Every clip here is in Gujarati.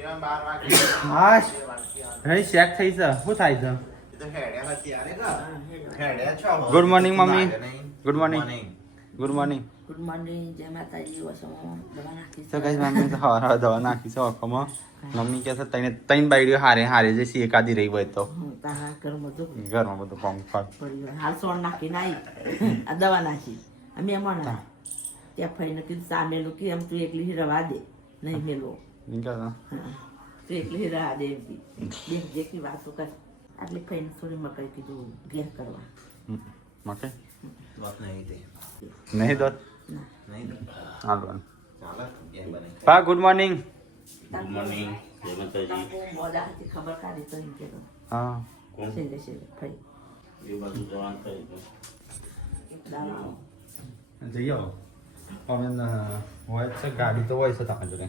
હા અહીં શેક થઈ છે શું થાય છે good morning mummy good morning good morning good morning જય માતાજી વસમાં દવા નાખી તો કઈ મમ્મી તો હવા દવા નાખી છે આંખોમાં મમ્મી કહે છે ત્રણ બાઈડીઓ હારે જશે એકાદી રહી હોય તો તારા ઘરમાં બધું કામ કર હાલ સોણ નાખી નાઈ આ દવા નાખી અમે એમાં ના ત્યાં ફરીને કીધું સામેલું કે એમ તું એકલી રવા દે નહીં મેલો તું એકલી રવા દે એમ દેખ જેટલી વાતો કર આટલી ફઈને થોડી મકાઈ કીધું ઘેર કરવા મકાઈ નહીં દોત હાલ પા ગુડ મોર્નિંગ ગુડ મોર્નિંગ જય માતાજી ખબર કાઢી તો એમ કે હા છેલ્લે ફરી એ બાજુ જવાનું થાય જઈ આવો અમે હોય છે ગાડી તો હોય છે તમારી જોડે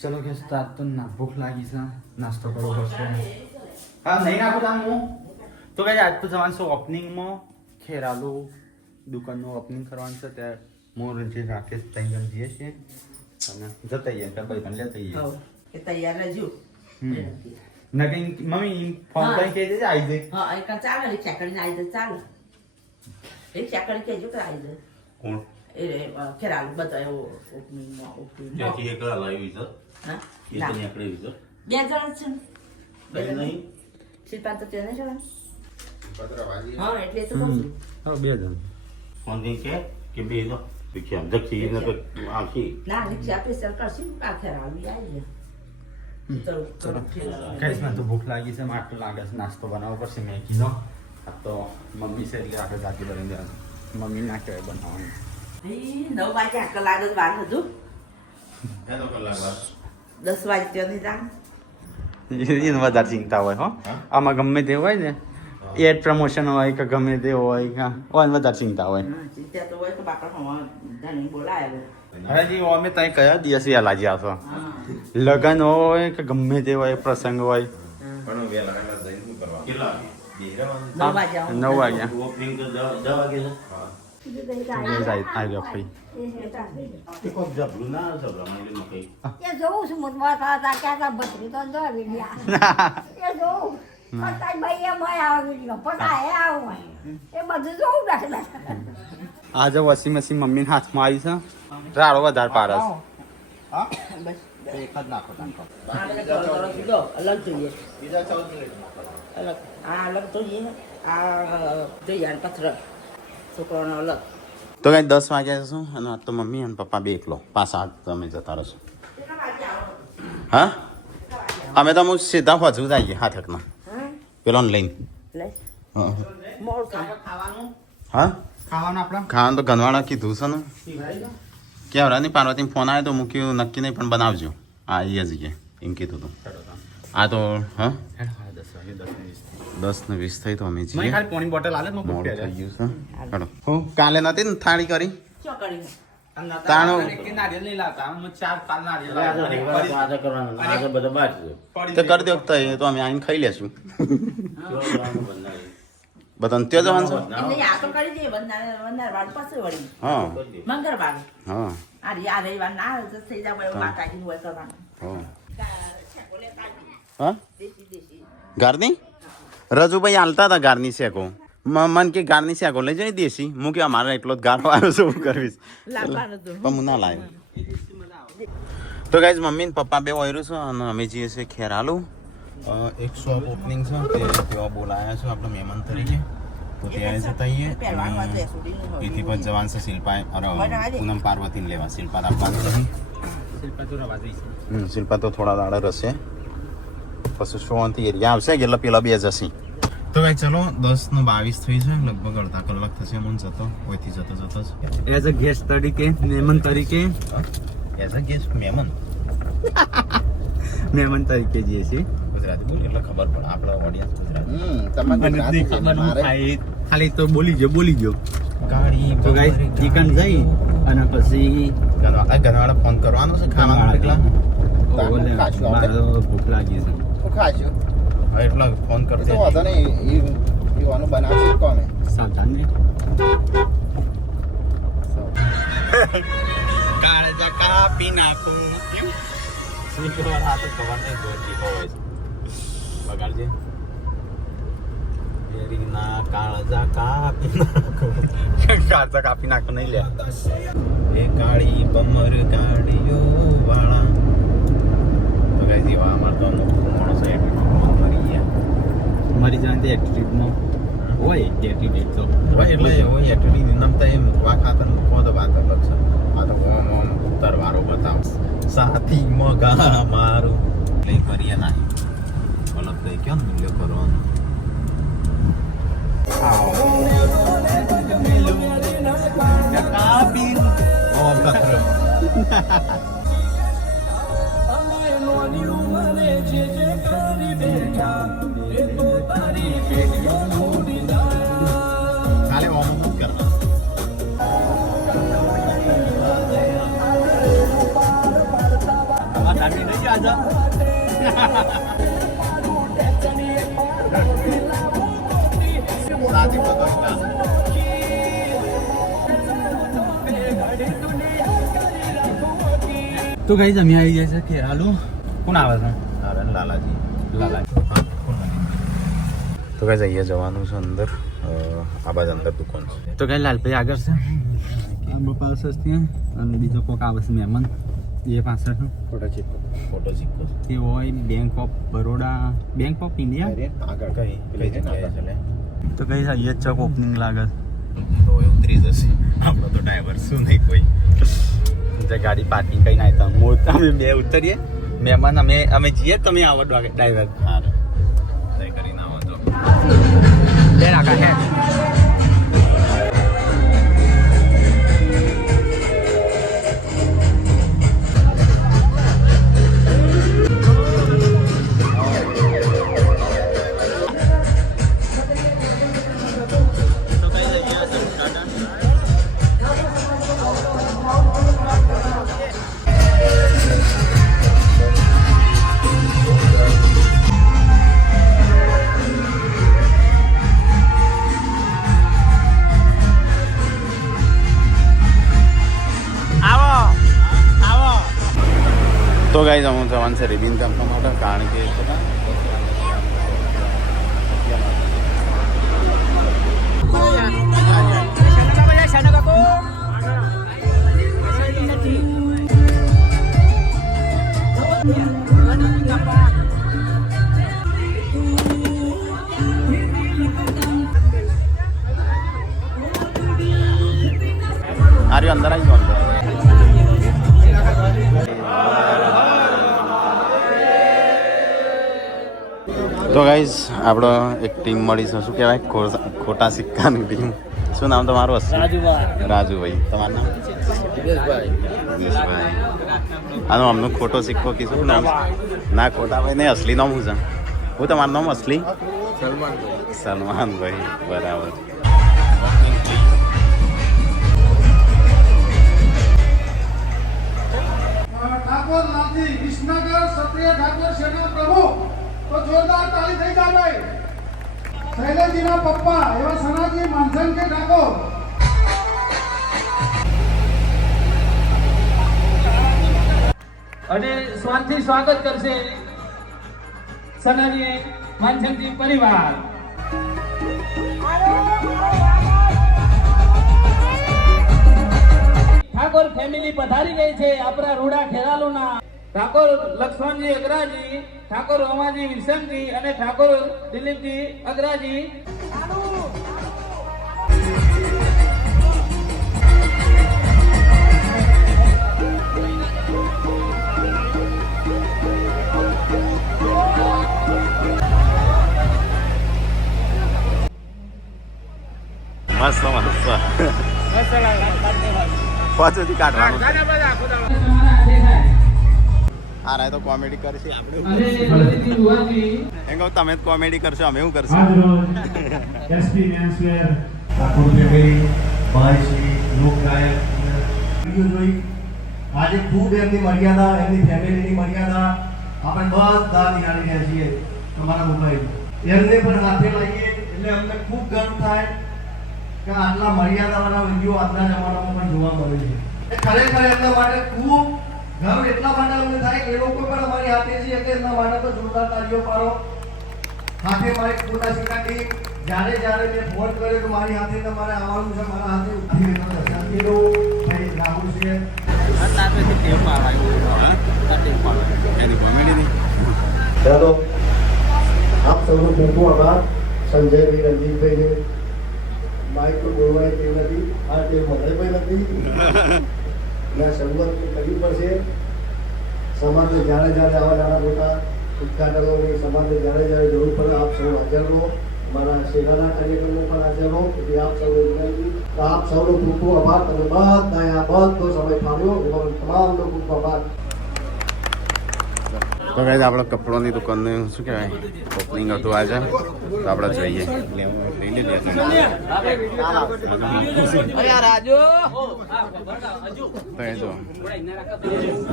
ચલો કે સ્ટાર્ટ તો ના ભૂખ લાગી છે નાસ્તો કરવો પડશે હા નહીં નાખું તામ હું તો કઈ આજ તો જવાનું છે ઓપનિંગમાં ખેરાલુ દુકાનનું ઓપનિંગ કરવાનું છે ત્યાં મોર જે રાકેશ તૈયાર જઈએ છીએ અને જતા જઈએ ભાઈ પણ લેતા જઈએ કે તૈયાર રહેજો ના કઈ મમ્મી ફોન કરી કહી દેજે આવી જાય હા એક ચાલે રિક્ષા કરીને આવી જાય ચાલે રિક્ષા કરી કહેજો કે આવી જાય કોણ એ ખેરાલુ બધા ઓપનિંગમાં ત્યાંથી એકલા લાવી છે હા એ તો નીકળી છે બે જણ છે બે નહીં શિલ્પા તો તેને છે હા એટલે તો કહું છું હા બે જણ ફોન કઈ કે બે તો રિક્ષા જક્ષી ને તો આવશે ના રિક્ષા સ્પેશિયલ કરશે આ ખેરાલુ આવી જાય કઈશ મને તો ભૂખ લાગી છે માટલું લાગે છે નાસ્તો બનાવવો પડશે મેં કીધો આ તો મમ્મી છે એટલે આપણે જાતે બની દેવાનું મમ્મી ના કહેવાય બનાવવાનું 9 વાગે કલાક જ વાર હતું એનો કલાક વાર 10 વાગે ત્યાંથી જાણ એને વધારે ચિંતા હોય હો આમાં ગમે તે હોય ને એડ પ્રમોશન હોય કે ગમે તે હોય કે વધારે ચિંતા હોય ચિંતા તો હોય તો બાપા ધણી બોલાય હવે જી અમે ત્યાં કયા દિવસે વહેલા જ્યાં છો લગ્ન હોય કે ગમે તે હોય પ્રસંગ હોય પણ વેલા જઈને શું કરવા કેટલા 9 વાગે ઓપનિંગ તો 10 વાગે છે આવી ગયો ભાઈ તે કોઈ જબલું ના જબલા મને મકઈ એ જોઉં છું મોટવા હતા ક્યાં બત્રી તો જો વિડિયા એ જોઉં પતાઈ ભાઈ એમ આવ વિડિયો પતાય આવ એ બધું જોઉં બેઠા આજે વોશિંગ મશીન મમ્મીના હાથમાં આવી છે રાડો વધારે પારસ એક જ નાખો અલગ જોઈએ અલગ આ અલગ જોઈએ આ જોઈએ પથ્થર છોકરાનો અલગ તો કઈ 10 વાગ્યા શું અને આ તો મમ્મી અને પપ્પા બે એકલો પાછા તમે જતા રહેશો હા અમે તો હું સીધા હજુ જઈએ હાથકના પેલો લઈને હા ખાવાનું તો ગનવાડા કીધું છે ને ક્યાં નહીં પાર્વતી ફોન આવ્યો તો મૂક્યું નક્કી નહીં પણ બનાવજો હા એ જઈએ એમ કીધું હતું આ તો હા 10:20 થઈ તો અમે જઈએ પાણી બોટલ આલે મોડું થઈ ગયું છે હેડો હું કાલે નથી ને થાળી કરી તાણો તો કરી દો તો અમે આવીને ખાઈ લેશું બધાને ત્યાં જવાનું છે આ તો કરી દે વંદાર વાળ પાસે વળી હા મંગળવાર હા આ રવિવાર ના થઈ જાય માતાજી હોય કરવાનું હા ગારની રજુભાઈ હાલતા હતા ગારની શેકો મન કે ગારની શેકો લઈ જાય દેશી હું કે અમારે એટલો જ ગારો આવ્યો શું કરવીશ પણ હું ના લાવ્યો તો ગાઈઝ મમ્મી ને પપ્પા બે ઓયરું છે અને અમે જઈએ છીએ ખેરાલુ એક શોપ ઓપનિંગ છે તે તેઓ બોલાયા છે આપણે મહેમાન તરીકે તો ત્યાં જતા આવીએ એથી પછી જવાન છે શિલ્પા પૂનમ પાર્વતીને લેવા શિલ્પા આપવાનું નથી શિલ્પા તો થોડા દાડા રહેશે પછી શોથી એરિયા આવશે એટલે પેલા બે જશે તો ભાઈ ચલો 10:22 થઈ છે લગભગ અડધા કલાક થશે હું જતો ઓયથી જતો એઝ અ ગેસ્ટ તરીકે મહેમાન તરીકે એઝ અ ગેસ્ટ મહેમાન તરીકે જઈએ છીએ ગુજરાતી બોલ એટલે ખબર પડે આપણા ઓડિયન્સ ગુજરાતી ખાલી તો બોલી ગયો ગાડી તો ગાઈસ ચિકન જઈ અને પછી ગનવાડા ફોન કરવાનો છે ખાવાનું એકલા ભૂખ લાગી છે ખાશું હા એટલા ફોન કરજો વાંધો નહીં એ વાનું બનાવશે કોને સાવધાન ને કાળજા કાપી નાખું સ્વીટવાળા હાથ ખબર નહીં ગોળજી હોય બગાડજે ના કાળજા કાપી નાખો કાળજા કાપી નાખો નહીં લે એ કાળી પમર ગાડીઓ વાળા તો કઈ જેવા અમાર તો માણસો એટીટ્યુડમાં મરી ગયા મરી જાય તે એટીટ્યુડમાં હોય એટીટ્યુડ તો હોય એટલે હોય એટીટ્યુડ નમતા એમ મૂકવા ખાતર મૂકવો તો વાત અલગ છે આ તો ઓમ ઉત્તરવાળો બતાવ સાથી મગા મારું એટલે કરીએ નહીં અલગ થઈ કેમ મૂલ્ય કરવાનું ખાલી ઓમ જ કરવા દાદી નહીં આજે સાથી પકડતા તો કઈ જમી આવી જાય છે કે હાલો કોણ આવે છે અરે લાલાજી લાલા તો કઈ જઈએ જવાનું છે અંદર આ બાજુ અંદર દુકાન છે તો કઈ લાલભાઈ આગળ છે આ બપા સસ્તી અને બીજો કોક આવે છે મહેમાન એ પાછળ છે ફોટો સિક્કો તે હોય bank of Baroda bank of India આગળ કઈ પેલી જગ્યાએ છે તો કઈ છે એ ચોક ઓપનિંગ લાગે તો એ ઉતરી જશે આપણો તો ડ્રાઈવર શું નહીં કોઈ છે ગાડી પાર્કિંગ કઈ ના હતા અમે બે ઉતરીએ મહેમાન અમે જઈએ તમે આવો ડ્રાઈવર સારું તય કરીને આવો તો બે નાખા હે તો ગાઈઝ અમુક જવાનું છે રિબિન કાપવા માટે કારણ કે આર્યો અંદર આવી ગયો તો ગાઈઝ આપણો એક ટીમ મળી છે શું કહેવાય ખોટા સિક્કાની ટીમ શું નામ તમારું હશે રાજુભાઈ તમારું નામ દિનેશભાઈ આનો અમનો ખોટો સિક્કો કી શું નામ ના ખોટા ભાઈ નહીં અસલી નામ શું છે હું તમારું નામ અસલી સલમાનભાઈ બરાબર ઠાકોર નામથી વિસનગર ક્ષત્રિય ઠાકોર સેના પ્રમુખ તો જોરદાર તાળી થઈ જાય ભાઈ શૈલેજીના પપ્પા એવા સનાજી માનસન કે ઠાકોર અને સ્વાનથી સ્વાગત કરશે સનાજી માનસનજી પરિવાર ઠાકોર ફેમિલી પધારી ગઈ છે આપણા રૂડા ખેરાલુના ઠાકોર લક્ષ્મણજી અગ્રાજી ઠાકોર રમાજી વિરસંગજી અને ઠાકોર દિલીપજી અગ્રાજી મસ્ત મસ્ત પાછળથી કાઢવાનું આ રાય તો કોમેડી કરશે આપણે એમ કહું તમે જ કોમેડી કરશો અમે શું કરશું એસપી મેન્સવેર ઠાકોર ફેમિલી ભાઈશ્રી લોકનાયક વિડિયો જોઈ આજે ખૂબ એમની મર્યાદા એમની ફેમિલીની મર્યાદા આપણે બધા નિહાળી રહ્યા છીએ તમારા મોબાઈલ એમને પણ સાથે લાવીએ એટલે અમને ખૂબ ગર્વ થાય કે આટલા મર્યાદાવાળા વિડીયો આજના જમાનામાં પણ જોવા મળે છે ખરેખર એમના માટે ખૂબ ઘર એટલા માટે અમને થાય કે એ લોકો પણ અમારી હાથે છે કે એમના માટે તો જોરદાર તાળીઓ પાડો. હાથે મારી ફોટા શીખાડી જ્યારે મેં ફોન કર્યો કે મારી હાથે તમારે આવવાનું છે, મારા હાથે ઉઠી શાંતિનો ભાઈ રાહુલ છે. ચાલો આપ સૌનો ખૂબ ખૂબ આભાર. સંજયભાઈ, રણજીતભાઈને માઇક તો બોલવાય તે નથી, આ તે મને પણ નથી. ના શરૂઆત કરવી પડશે. સમાજને જ્યારે આવા નાના મોટા ઉદ્ઘાટનોની સમાજને જ્યારે જરૂર પડે આપ સૌ હાજર રહો. મારા સેનાના કાર્યક્રમો પણ હાજર રહો. એટલે આપ સૌને વિનંતી, તો આપ સૌનો ખૂબ ખૂબ આભાર. તમે બધાએ આ બધો સમય ફાળવ્યો એમાં તમામનો ખૂબ આભાર. તો ગાઈઝ આપણે કપડોની દુકાનનું શું કહેવાય ઓપનિંગ હતું આજે, તો આપણે જોઈએ લઈ લીધી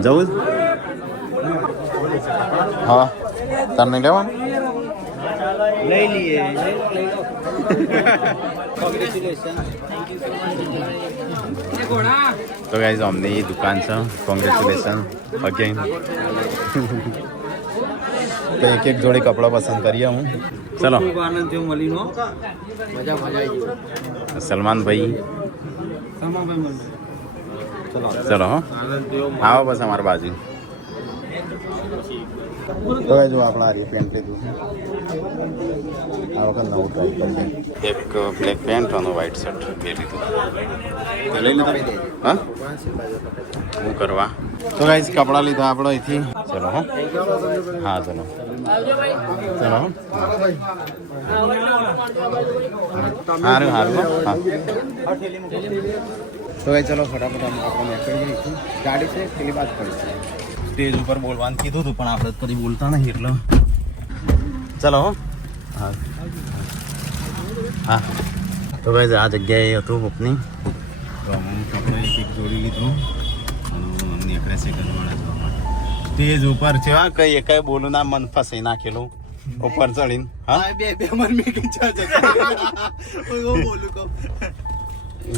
જવું હા તાર નહીં લેવાનું લઈ લઈએ. તો ગાઈઝ અમની દુકાન છે. Congratulation again. તો એક જોડી કપડા પસંદ કરીએ હું. ચલો આનંદ થયો મળીનો. સલમાનભાઈ ચલો હો આવો બસ અમારી બાજુ. તો જો આપણા આ પેન્ટ લીધું આ વખત નવું ટ્રાય કરીએ. એક બ્લેક પેન્ટ અને વ્હાઇટ શર્ટ બે લીધું. તો લઈ લીધું હા હું કરવા. તો ગાઈઝ કપડાં લીધા આપણે અહીંથી. ચલો હો હા ચલો ચલો હો સારું હા. તો ભાઈ ચલો ફટાફટ આપણે નીકળીએ. ગાડી છે પેલી બાદ પડી છે. સ્ટેજ ઉપર બોલવાનું કીધું હતું પણ આપણે કદી બોલતા નહીં એટલે ચલો હા હા. તો ભાઈ આ જગ્યાએ હતું ઓપનિંગ. તો હું કપડે એક જોડી લીધું અને નીકળે છે ગંદવાડા. સ્ટેજ ઉપર છે હા કઈ કઈ બોલું ના મન ફસાઈ નાખેલું ઉપર ચડીને. હા બે મન મેં કિંચા છે. હું બોલું કહું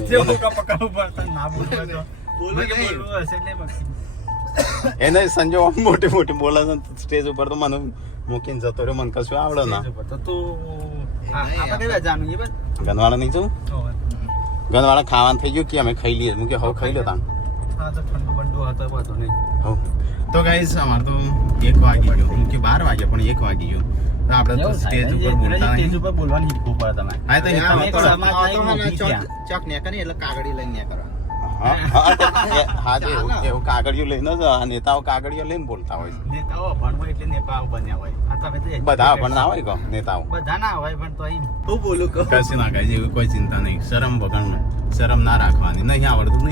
જે મોકા પકાવું પડતા ના બોલવા તો બોલવું હશે એટલે એને સંજો મોટી મોટી બોલે છે સ્ટેજ ઉપર. તો મને મૂકીને જતો રહ્યો, મને કશું આવડે ના. ગંદવાળા નહીં જવું. ગંદવાળા ખાવાનું થઈ ગયું કે અમે ખાઈ લઈએ. મૂકે હવે ખાઈ લો તાન. તો ગાઈસ અમારે તો 1 વાગી ગયો. મૂકે 12 વાગ્યા પણ 1 વાગી ગયો. તો આપણે તો સ્ટેજ ઉપર બોલતા નહીં. ઉપર બોલવાની શીખવું પડે તમે. હા તો ચોક ને કરી એટલે કાગડી લઈને કરો. હા એવું કાગળિયું લઈને જ આ નેતાઓ કાગળિયો લઈને બોલતા હોય છે. નેતાઓ ભણવો એટલે નેતાઓ બન્યા હોય. આ તમે તો બધા પણ ના હોય કો નેતાઓ બધા ના હોય પણ તો અહીં હું બોલું કહું કશું ના કહે એવી કોઈ ચિંતા નહીં. શરમ વગર શરમ ના રાખવાની. નહીં આવડતું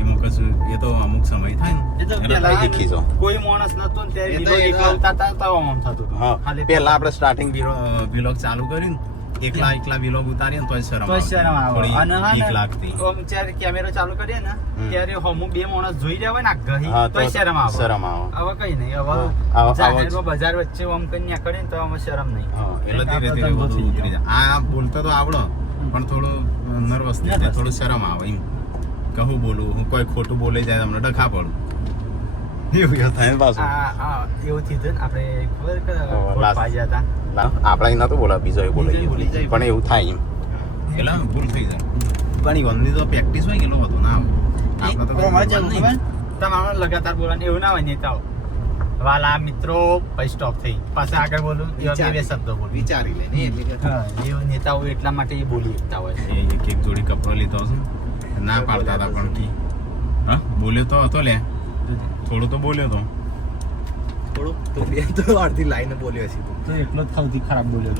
એમાં કશું. એ તો અમુક સમય થાય ને એટલે શીખી જાઓ. કોઈ માણસ નતો ને ત્યારે વિરોધ એકલા ઉતારતા હતા આમ થતું હતું. હા પેલા આપણે સ્ટાર્ટિંગ વિલોગ ચાલુ કરીને એકલા વિલોગ ઉતારીએ ને તો શરમ આવે. અને બીક લાગતી. જ્યારે કેમેરો ચાલુ કરીએ ને ત્યારે અમુક બે માણસ જોઈ રહ્યા હોય ને ગહી તો શરમ આવે. હવે કઈ નહીં. હવે જાહેરમાં બજાર વચ્ચે આમ કઈ નીકળે ને તો આમાં શરમ નહીં. એટલે ધીરે ધીરે બધું ઉતરી જાય. આ બોલતો તો આવડો પણ થોડું નર્વસ થઈ જાય, થોડું શરમ આવે. એમ કહું બોલું હું કોઈ ખોટું બોલે જાય તમને ડખા પડું એવું થાય પાછું. એવું થયું ને આપણે ખબર પાજ્યા હતા આપણા નતું બોલા બીજો એ બોલે પણ એવું થાય એમ એટલે ભૂલ થઈ જાય. ઘણી વનની તો પ્રેક્ટિસ હોય એટલું હતું ના તમારે લગાતાર બોલવાનું એવું ના હોય. નેતાઓ વાલા મિત્રો પછી સ્ટોપ થઈ પાછા આગળ બોલું બે શબ્દો બોલું વિચારી લે. એ નેતાઓ એટલા માટે એ બોલી શકતા હોય. એક જોડી કપડો લીધો છે ના પાડતા હતા પણ કી હા બોલ્યો તો હતો લે થોડું તો બોલ્યો તો થોડું તો બે તો અડધી લાઈન બોલ્યો હશે તો એટલો જ સૌથી ખરાબ બોલ્યો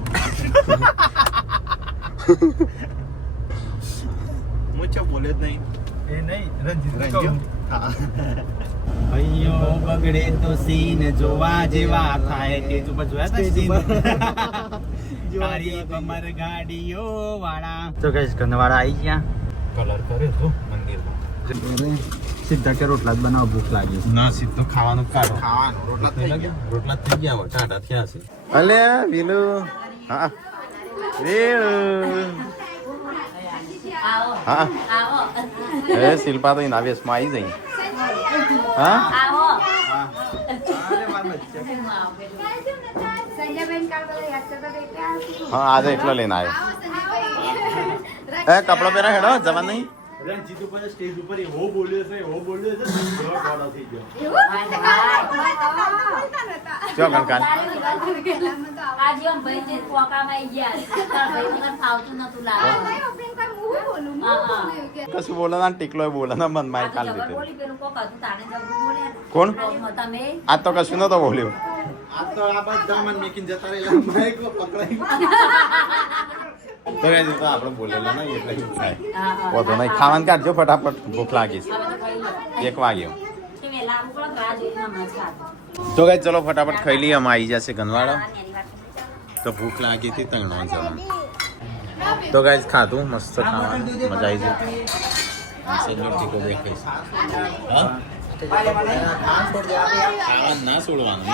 મુચ્છો બોલ્યો જ નહીં. એ નહીં રંજીત ભાઈઓ બગડે તો સીન જોવા જેવા થાય. સ્ટેજ ઉપર જોયા હતા સીન તારી કમર ગાડીઓ વાળા. તો કઈશ ગંદવાળા આવી ગયા. કલર કર્યો તો મંદિરમાં સીધા કે રોટલા જ બનાવો ભૂખ લાગી. ના સીધો ખાવાનું કાઢો. રોટલા થઈ ગયા હોય ટાટા થયા છે. અલે વિલુ હા વિલુ હા એ શિલ્પા તો એના વેશમાં આવી જઈ. હા આવો હા આજે એકલો લઈને આવ્યો એ કપડો પહેરા હેડો જવા નહીં રણજીત ઉપર સ્ટેજ ઉપર એવો બોલ્યો છે ઘણો ગોળો થઈ ગયો ચો કંકાન આજે આમ ભાઈ જે કોકામાં આવી ગયા ભાઈ વગર ફાવતું નતું લાગે કશું બોલો ના ટીકલો બોલો ના મન માર કાલ દીધે બોલી પેલું કોક હતું તાને જબર બોલે કોણ તમે આ તો કશું નતો બોલ્યો આ તો આ બધા મન મેકીને જતા રહેલા માઈક પકડાઈ તો ગાઈસ તો આપણે બોલેલા ને એટલે એવું થાય વધો નહીં ખાવાનું કાઢજો ફટાફટ ભૂખ લાગી છે 1 વાગ્યો કે વેલા મુકળો ગા જોઈને હમણાં ખાતો તો ગાઈસ ચલો ફટાફટ ખાઈ લઈએ અમે આવી જશે ગનવાડો તો ભૂખ લાગી હતી તંગણો જવાનું તો ગાઈસ ખાધું મસ્ત ખાવાનું મજા આવી ગઈ સેન્ડવિચ ટીકો દેખાઈશ હા ખાવાનું ના છોડવાનું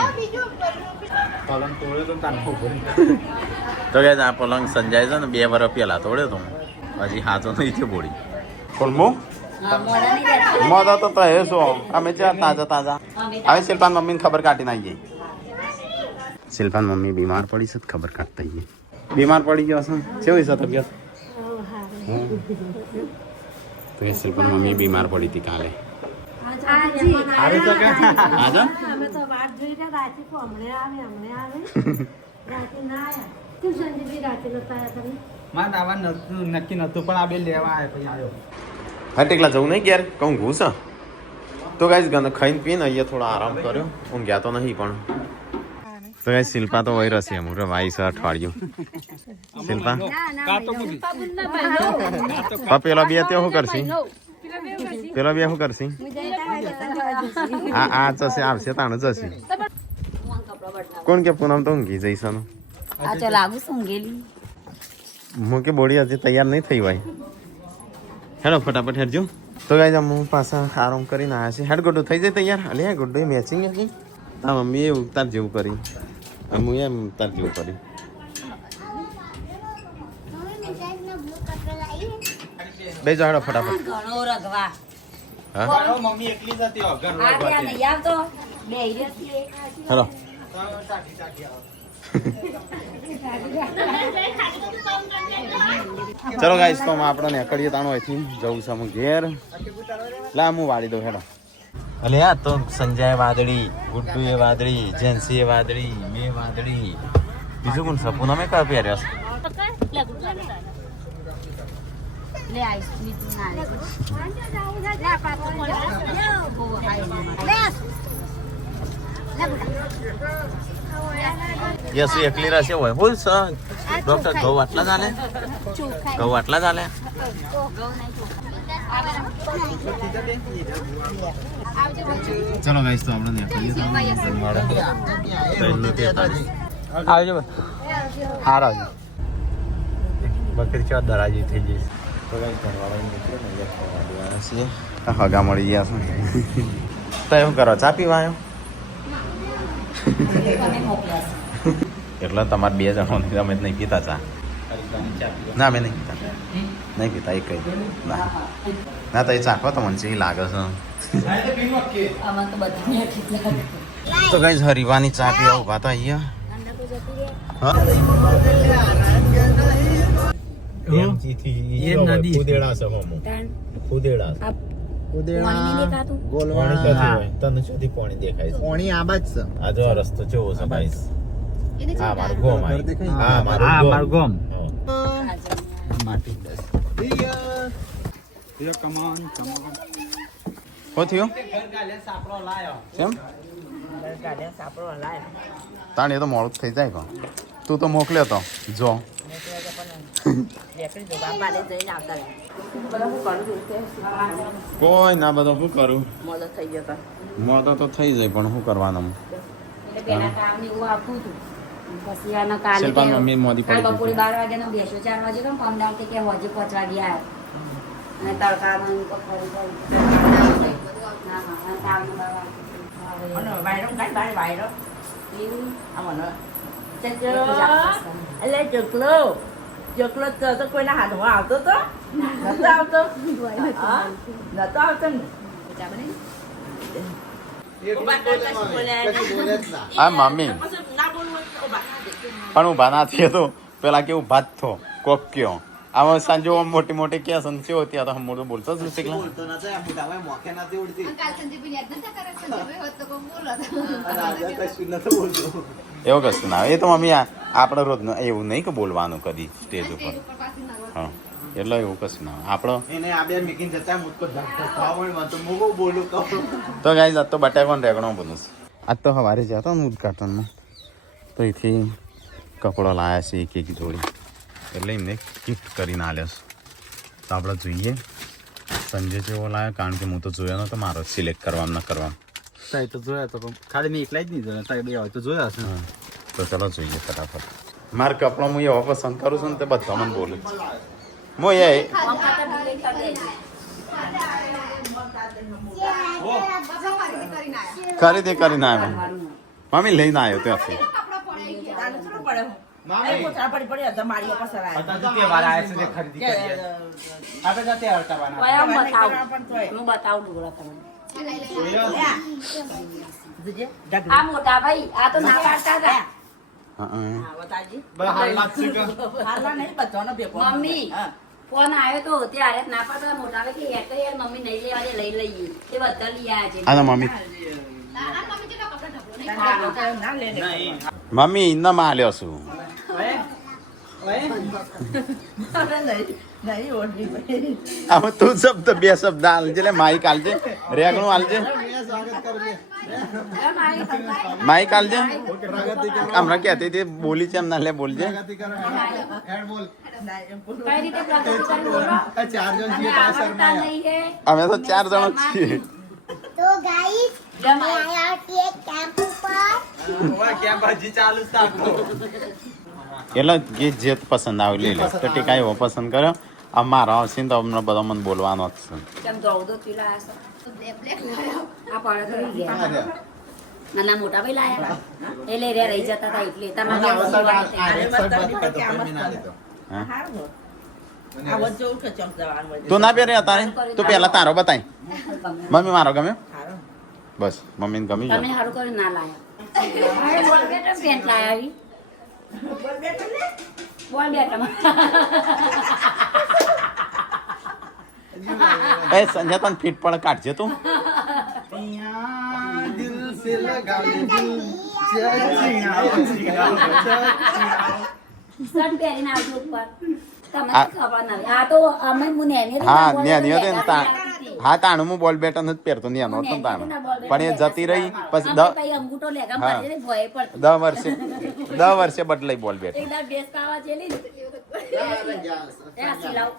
પલંગ તોડે તો તાનો તો ગાઈસ આ પલંગ સંજાય છે ને 2 વર્ષ પહેલા તોડ્યો તો હજી હાથો નહીં થયો બોડી કોણ મો મોદા તો હે શું અમે ચાર તાજા હવે શિલ્પાન મમ્મીને ખબર કાઢીને આવી ગઈ શિલ્પાન મમ્મી બીમાર પડી છે ખબર કાઢતા આવીએ બીમાર પડી ગયો છે કેવી છે તબિયત તો એ શિલ્પાન મમ્મી બીમાર પડી હતી કાલે સારું તો કે આજે અમે તો વાત જોઈ રહ્યા રાતે કો હમણે આવે રાતે ના આયા તું સંજીવી રાતે નતા આયા તમે મારે આવા નક્કી નતું પણ આ બે લેવા આવ્યા પછી આવ્યો હા ટેકલા જવું નહીં ક્યારે કહું ઘૂસ તો ગાઈસ ગંદ ખાઈને પીને અહીંયા થોડો આરામ કર્યો ઊંઘ્યા તો નહીં પણ તો ગાઈસ શિલ્પા તો વહી રસી અમુક વાઈ છે અઠવાડિયું શિલ્પા પેલો બે તે શું કરશી પેલો બે શું કરશી આ જશે આવશે તાણ જશે કોણ કે પૂનમ તો ઊંઘી જઈશ આ તો લાગુ સૂંઘેલી હું કે બોડી હજી તૈયાર નહીં થઈ ભાઈ હેડો ફટાફટ હેડજો તો ગાઈસ હું પાછા આરામ કરીને આવ્યા છે હેડ ગુડ્ડુ થઈ જાય તૈયાર અલે ગુડ્ડુ મેચિંગ હતી હા મમ્મી એ ઉતાર જેવું કરી હું એમ ઉતાર જેવું કરી બે જાઓ હેડો ફટાફટ ઘણો રગવા હા મમ્મી એકલી જ હતી ઘર આ ત્યાં નહીં આવતો બે હીરે હેડો ચલો ગાઈસ તો આપણે નીકળીએ તાણો અહીંથી જવું છે અમે ઘેર લા હું વાળી દઉં હેડો અલે આ તો સંજય વાદળી ગુડ્ડુ એ વાદળી જેન્સી એ વાદળી મેં વાદળી બીજું કોણ સપૂન અમે કયો પહેર્યો છે લે આઈસ્ક્રીમ તું ના યસ એકલી રહેશે હોય બોલ સર ડોક્ટર ઘઉં આટલા ચાલે ઘઉં આટલા ચાલે ચલો ગાઈસ તો આપણે આવજો હાર આવજો બકરી ચો દરાજી થઈ જઈશ હગા મળી ગયા છે તો એવું કરો ચા પીવા આવ્યો તમે મોકલ્યા એટલે તમારે 2 જણો અમે જ નહીં પીતા ચા ના અમે નહીં પીતા નહીં પીતા એક કઈ ના તો એ ચાખો તો મને એ લાગે છે આમાં તો બધાને કેટલા તો કઈ હરીવાની ચા પીવા ઉભા તો અહીંયા એમ નદી કુદેડા છે હોમો કુદેડા તને સુધી પાણી દેખાય છે પાણી આબાજ છે આ જો રસ્તો કેવો છે ગાઈસ આ મારું ગોમ આ હા મારું ગોમ માટી કમાન હો થયો કેમ તાણ એ તો મોડું થઈ જાય પણ તું તો મોકલ્યો તો જો કોઈ ના બધો શું કરું મોદો તો થઈ જાય પણ શું કરવાનું પેલા કામ ને એવું આવતું હતું પછી આના કાલે શિલ્પાની મમ્મી મોદી પડી કાલે બપોરે ગઈ. 12 વાગ્યાનો બેસ્યો 4 વાગે તો કામ ડાલ કે હોજે 5 વાગે આવ્યો અને તડકામાં પકડી ના હા કામ વાયરો કાંઈ બાય વાયરો એવું આમાં એટલે ચકલો તો કોઈના હાથમાં આવતો તો નતો આવતો નતો આવતો ને ઊભા કરતા શું બોલ્યા નહીં. આ મમ્મી પછી ના બોલવું હોય તો ઊભા ના દે. પણ ઊભા ના થયો તો પેલા કેવું ભાત થો કોક કયો આમાં સાંજો આમ મોટી મોટી કે સંચો ત્યાં તો મોટું બોલતો જ શીખલા એવું કશું ના આવે. એ તો મમ્મી આપણે રોજ એવું નહીં કે બોલવાનું કદી સ્ટેજ ઉપર હા એટલે એવું કશું ના આવે. તો ગાઈઝ આજ તો બટાકાનું રેગણો બનું છે. આજ તો સવારે જતો ને ઉદઘાટનમાં તો એથી કપડો લાવ્યા છે એક એક જોડી એટલે એમને ગિફ્ટ કરીને આલ્યો છે. તો આપણે જોઈએ સંજય જેવો લાવ્યો કારણ કે હું તો જોયો નતો મારો સિલેક્ટ કરવામાં ન કરવામાં. સાહેબ તો જોયા તો ખાલી મેં એકલા જ નહીં જોયા સાહેબ બે હોય તો જોયા હશે. તો ચલો જોઈએ ફટાફટ. મારા કપડો હું એવો પસંદ કરું છું ને તે બધા મને બોલું છું. હું એ ખરીદી કરીને આવ્યો મમ્મી લઈને આવ્યો ત્યાંથી. તારે શું પડે હું? એ પોતા પડી પડી હતા મારી પસાર આયા. અત્યારે તો તહેવાર આવે છે જે ખરીદી કરીએ આપણે તો તહેવાર કરવાના. જોજે, આ મોટા ભાઈ આ તો ના પાડતા હતા. હા હા, વતાજી. બધા હાલત છે કે હાલા નહીં, બધાનો ભેગો. મમ્મી. હા. ફોન આવ્યો તો ત્યારે જ ના પાડતા હતા. મોટા ભાઈ કે યાર તો યાર મમ્મી નહીં લેવા દે લઈ લઈએ તે બધા લઈ આવ્યા છે. આના મમ્મી ના લે ને. મમ્મી ઇન્નામાં આલ્યો છું. અરે નહીં, નહીં ઓળખી ભાઈ. આમાં તું શબ્દ બે શબ્દ આલજે લે માઈક આલજે રેગણું આલજે માઈક આલજે હમણાં કહેતી હતી બોલી છે એમ ના લે બોલજે. ના, એમ બોલો. કઈ રીતે પ્રગતિ કરી બોલો? તમને આવડતા નહીં હે? અમે તો 4 જણ જ છીએ. તો ગાઈસ અમે આયા છીએ કેમ્પ ઉપર. ક્યાં ભાજી ચાલુ છે આખો. એટલે ગીત જે પસંદ આવે લઈ લે તો ટીકા એવો પસંદ કર્યો. આ મારો આવશે ને તો અમને બધો મને બોલવાનો જ છે. કેમ દોડો પીલા આ પાડે તો લઈ ગયા. નાના મોટા ભાઈ લાયા એટલે રે રહી જતા હતા એટલે તમારે અરે બધાની પર કે આમ જ કરે. હા? હારું હો. આવો જ જોઉં કે ચમ જવાનું હોય. તું ના પહેરે તારે તું પેલા તારો બતાય. મમ્મી મારો ગમ્યો હારું. બસ મમ્મીને ગમી તમે ગયો. સારું કર્યું ના લાયા પેન્ટ લાયા આવી બોલ બેટા લે. બોલ બેટા એ સંજય તને ફીટ પણ કાઢજે તું. દિલ સે લગા લે દિલ શર્ટ પહેરીને આવજો ઉપર તમને આ- ખબર ના આ તો અમે હું નેની હતી હા ને, નેની હતી ને બોલ હા તાણું હું બોલ બેટા નથી પહેરતો નેનો હતો ને તાણું પણ એ જતી રહી પછી અંગૂઠો લેગા હા. મારી ભોય પડતો 10 વર્ષે બદલાઈ બોલ બેટા. એકદમ ડ્રેસ પાવા જેલી ને. એ આ સિલાવ.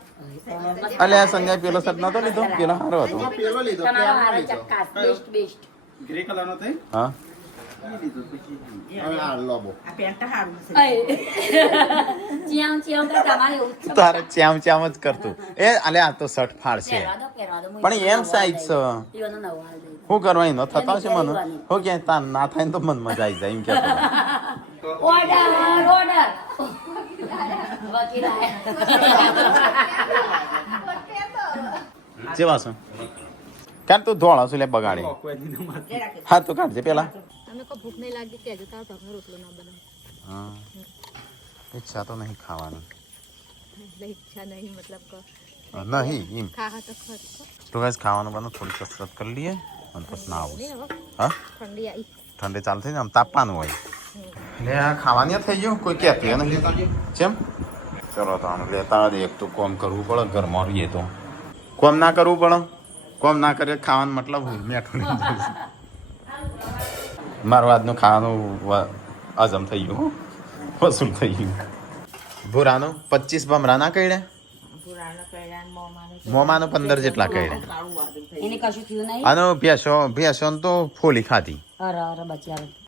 અલે આ સંજય પેલો શર્ટ નતો લીધો પેલો સારો હતો. તમારો હારો ચક્કાસ બેસ્ટ ગ્રે કલર નો તે હા આ પેન્ટ હારું છે. ચિયામ ચિયામ તો તમારે એવું જ છે. તારે ચામ ચામ જ કરતું એ અલે આ તો શર્ટ ફાડશે પહેરવા દો પણ એમ સાઈઝ છે ઈવાનો નવો હાલ દઈ. શું કરવા એનો થતો છે મને હું ક્યાંય તાર ના થાય ને તો મને મજા આવી જાય એમ કહેતો. ઓર્ડર વકીલ આયા. જેવા છે કાઢ તું ધોળા છું લે બગાડી. હા તો કાઢજે પેલા. તમે કોઈ ભૂખ નહીં લાગી કહેજો તારો ઢોકનો રોટલો ના બનાવ હા ઈચ્છા તો નહીં ખાવાની એટલે ઈચ્છા નહીં મતલબ કે નહીં એમ ખા તો ખરી તો ગાઈસ ખાવાનું બનો થોડી કસરત કરી લઈએ અને પછી ના આવું નહીં હવે હા ઠંડી આવી ઠંડી ચાલુ થઈ ને આમ તાપવાનું હોય એટલે આ ખાવાની થઈ ગયું કોઈ કહેતું નથી કેમ ચલો તો આમ લેતા એક તો કોમ કરવું પડે ઘરમાં રહીએ તો કોમ ના કરવું પડે કોમ ના કરીએ ખાવાનું મતલબ મેઠું નહીં થયું. મારું આજનું ખાવાનું હજમ થઈ ગયું વસૂલ થઈ ગયું. ભૂરાનું 25 ભમરા ના કઈડે પુરાણો કળ્યા ને મોમાનો મોમાનું 15 જેટલા કઈડે કાળું વાદળ થઈ એને કશું થયું નહીં આનો ભેંસો તો ફોલી ખાધી અરે અરે બચ્યા